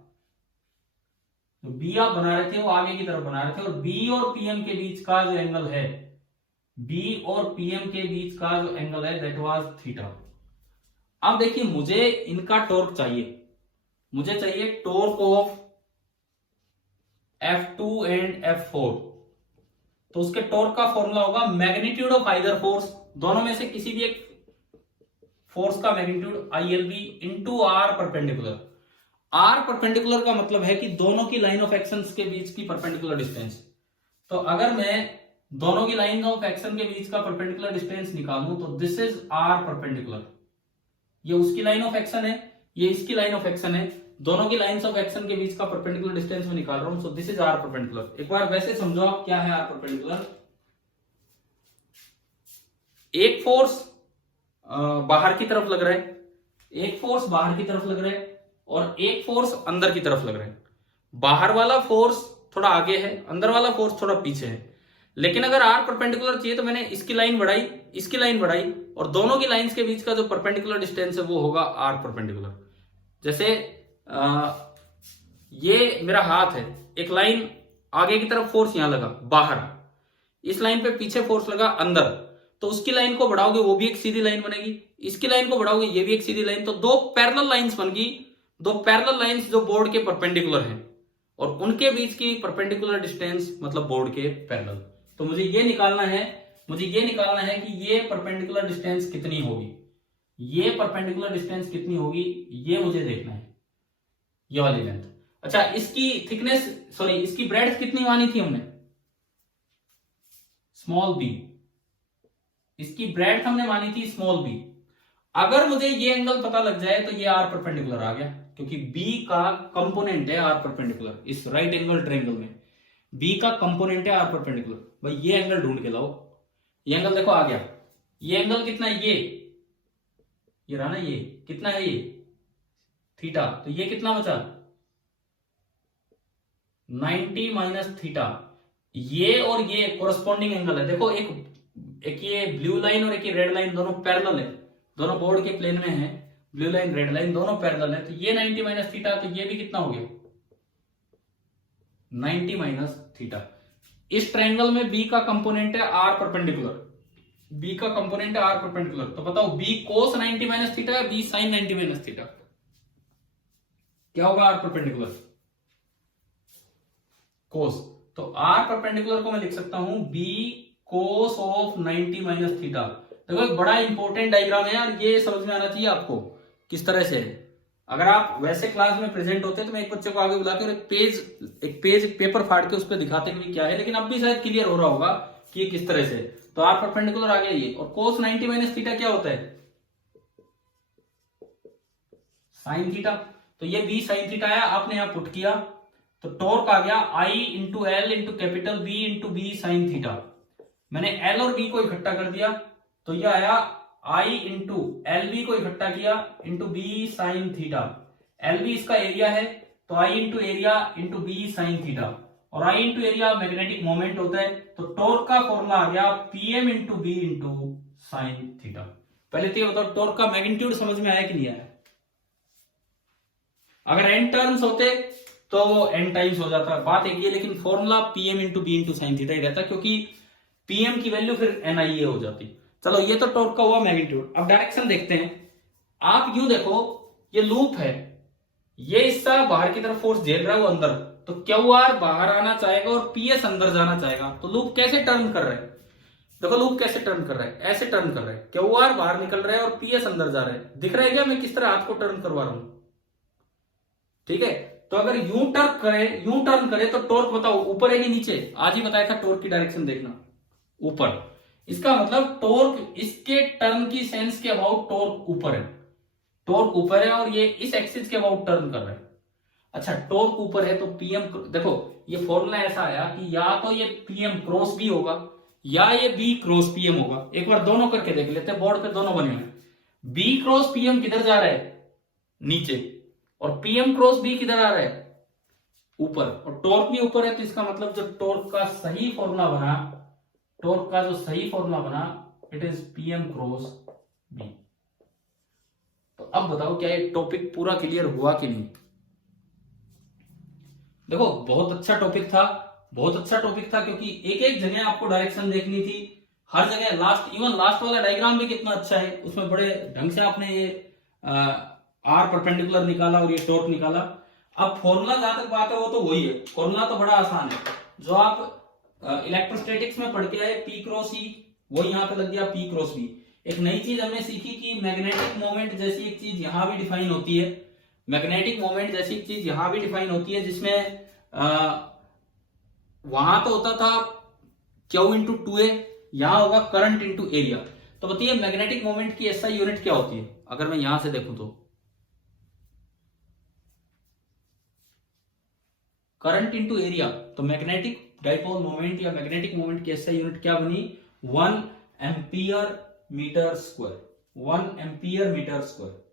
जो बी आप बना रहे थे वो आगे की तरफ बना रहे थे, और बी और पीएम के बीच का जो एंगल है, बी और पीएम के बीच का जो एंगल है दैट वाज थीटा। अब देखिए मुझे इनका टॉर्क चाहिए, मुझे चाहिए torque of F2 and F4। तो उसके टॉर्क का फॉर्मूला होगा मैग्नीट्यूड ऑफ आइदर फोर्स, दोनों में से किसी भी एक फोर्स का magnitude ILB into R perpendicular. R perpendicular का मतलब है कि दोनों की लाइन ऑफ एक्शन के बीच की परपेंडिकुलर डिस्टेंस। तो अगर मैं दोनों की लाइन ऑफ एक्शन के बीच का परपेंडिकुलर डिस्टेंस निकालूं तो दिस इज आर परपेंडिकुलर, ये उसकी लाइन ऑफ एक्शन है, ये इसकी लाइन ऑफ एक्शन है, दोनों की लाइंस ऑफ एक्शन के बीच का परपेंडिकुलर डिस्टेंस में निकाल रहा हूं, so this is R perpendicular. एक बार वैसे समझो आप क्या है आर परपेंडिकुलर। एक फोर्स बाहर की तरफ लग रहा है, एक फोर्स बाहर की तरफ लग रहा है, और एक फोर्स अंदर की तरफ लग रहा है। बाहर वाला फोर्स थोड़ा आगे है, अंदर वाला फोर्स थोड़ा पीछे है। लेकिन अगर आर परपेंडिकुलर चाहिए तो मैंने इसकी लाइन बढ़ाई, इसकी लाइन बढ़ाई, और दोनों की लाइंस के बीच का जो परपेंडिकुलर डिस्टेंस है वो होगा आर परपेंडिकुलर। जैसे ये मेरा हाथ है, एक लाइन आगे की तरफ फोर्स यहां लगा बाहर, इस लाइन पे पीछे फोर्स लगा अंदर, तो उसकी लाइन को बढ़ाओगे वो भी एक सीधी लाइन बनेगी, इसकी लाइन को बढ़ाओगे ये भी एक सीधी लाइन, तो दो पैरेलल लाइंस बन गई, दो पैरेलल लाइंस जो बोर्ड के परपेंडिकुलर हैं, और उनके बीच की परपेंडिकुलर डिस्टेंस मतलब बोर्ड के पैरेलल। तो मुझे ये निकालना है, मुझे ये निकालना है कि ये परपेंडिकुलर डिस्टेंस कितनी होगी, ये परपेंडिकुलर डिस्टेंस कितनी होगी, ये मुझे देखना है, ये वाली लेंथ। अच्छा, इसकी थिकनेस, सॉरी इसकी ब्रेड्थ कितनी मानी थी हमने, स्मॉल बी, इसकी ब्रेड्थ हमने मानी थी स्मॉल बी। अगर मुझे ये एंगल पता लग जाए तो ये आर परपेंडिकुलर आ गया, क्योंकि बी का कंपोनेंट है आर परपेंडिकुलर, इस राइट एंगल ट्रायंगल में बी का कंपोनेंट है आर परपेंडिकुलर। भाई ये एंगल ढूंढ के लाओ, ये एंगल देखो आ गया, ये एंगल कितना है, ये रहा ना, ये कितना है, ये थीटा, तो ये कितना बचा 90 माइनस थीटा। ये और ये कोरस्पॉन्डिंग एंगल है, देखो एक ये ब्लू लाइन और एक ये रेड लाइन दोनों पैरेलल है, दोनों बोर्ड के प्लेन में है, ब्लू लाइन रेड लाइन दोनों पैरेलल है, तो ये 90 माइनस थीटा, तो ये भी कितना हो गया 90 माइनस थीटा। इस ट्रायंगल में बी का कंपोनेंट है आर परपेंडिकुलर, बी का कंपोनेंट है आर परपेंडिकुलर, तो बताओ बी कोस 90 माइनस थीटा या बी साइन 90 माइनस थीटा, क्या होगा आर परपेंडिकुलर कोस। तो आर परपेंडिकुलर को मैं लिख सकता हूं B cos of 90 minus theta. देखो एक बड़ा इंपॉर्टेंट डायग्राम है यार, ये समझ में आना चाहिए आपको किस तरह से है। अगर आप वैसे क्लास में प्रेजेंट होते तो मैं एक बच्चे को आगे बुलाकर एक पेपर फाड़ के उस पर दिखाते कि क्या है, लेकिन अब भी शायद क्लियर हो रहा होगा कि ये किस तरह से। तो आर परपेंडिकुलर आ गया ये, और कोस 90 माइनस थीटा क्या होता है साइन थीटा, तो ये बी साइन थीटा आया, आपने यहां पुट किया तो टॉर्क आ गया I into L into capital B into B sine theta. मैंने एल और बी को इकट्ठा कर दिया तो यह आया आई इंटू एल बी को इकट्ठा किया into B sine theta. L B इसका एरिया है तो I into area into B sine theta, और I into area magnetic moment होता है, तो टॉर्क का फॉर्मूला आ गया PM into B into sine theta. पहले तो ये बताओ टॉर्क का मैग्नीट्यूड समझ में आया कि नहीं आया। अगर एन टर्म्स होते तो वो एन टाइम्स हो जाता, बात एक ये, लेकिन formula PM into B into sine theta ही रहता, क्योंकि पीएम की वैल्यू फिर एनआईए हो जाती। चलो ये तो टॉर्क का हुआ मैग्नीट्यूड। अब डायरेक्शन देखते हैं। आप यूं देखो, ये लूप है, ये हिस्सा बाहर की तरफ फोर्स झेल रहा है वो अंदर, तो क्यू आर बाहर आना चाहेगा और पीएस अंदर जाना चाहेगा। तो लूप कैसे टर्न कर रहा है, देखो लूप कैसे टर्न कर रहा है, ऐसे टर्न कर रहा है, क्यू आर बाहर निकल रहा है और पीएस अंदर जा रहा है। दिख रहा है क्या मैं किस तरह हाथ को टर्न करवा रहा हूं, ठीक है। तो अगर यूं टर्न करे तो टॉर्क बताओ ऊपर है कि नीचे, आज ही बताया था टॉर्क की डायरेक्शन देखना ऊपर। इसका मतलब टॉर्क इसके टर्न की सेंस के अबाउट टॉर्क ऊपर है, टॉर्क ऊपर है और ये इस एक्सिस के अबाउट टर्न कर रहा है। अच्छा टॉर्क ऊपर है तो पीएम, देखो ये फॉर्मूला ऐसा आया कि या तो ये पीएम क्रॉस बी होगा या ये बी क्रॉस पीएम होगा। एक बार दोनों करके देख लेते हैं, बोर्ड पे दोनों बने हुए। बी क्रॉस पीएम किधर जा रहा है नीचे, और पीएम क्रॉस बी किधर आ रहा है ऊपर, और टॉर्क भी ऊपर है, तो इसका मतलब जो टॉर्क का सही फॉर्मूला बना, टॉर्क का जो सही फॉर्मूला बना, it is PM cross B. तो अब बताओ क्या ये टॉपिक पूरा क्लियर हुआ कि नहीं? देखो बहुत अच्छा टॉपिक था, बहुत अच्छा टॉपिक था, क्योंकि एक एक जगह आपको डायरेक्शन देखनी थी, हर जगह लास्ट, इवन लास्ट वाला डायग्राम भी कितना अच्छा है, उसमें बड़े ढंग से आपने ये आर परपेंडिकुलर निकाला और ये टॉर्क निकाला। अब फॉर्मूला जहां तक बात है वो तो वही है, फॉर्मूला तो बड़ा आसान है, जो आप इलेक्ट्रोस्टैटिक्स में पढ़ के आए पी क्रॉस ई, वो यहाँ पे लग गया पी क्रॉस बी। एक नई चीज हमने सीखी कि मैग्नेटिक मोमेंट जैसी एक चीज यहाँ भी डिफाइन होती है, मैग्नेटिक मोमेंट जैसी एक चीज यहाँ भी डिफाइन होती है, जिसमें वहां तो होता था क्यू इंटू टू ए, यहां होगा करंट इंटू एरिया। तो बताइए मैग्नेटिक मोमेंट की एसआई यूनिट क्या होती है? अगर मैं यहां से देखूं तो करंट इंटू एरिया, तो मैग्नेटिक डाइपोल मोमेंट या मैग्नेटिक मोमेंट की एसआई यूनिट क्या बनी? 1 ampere metre square, 1 ampere metre square.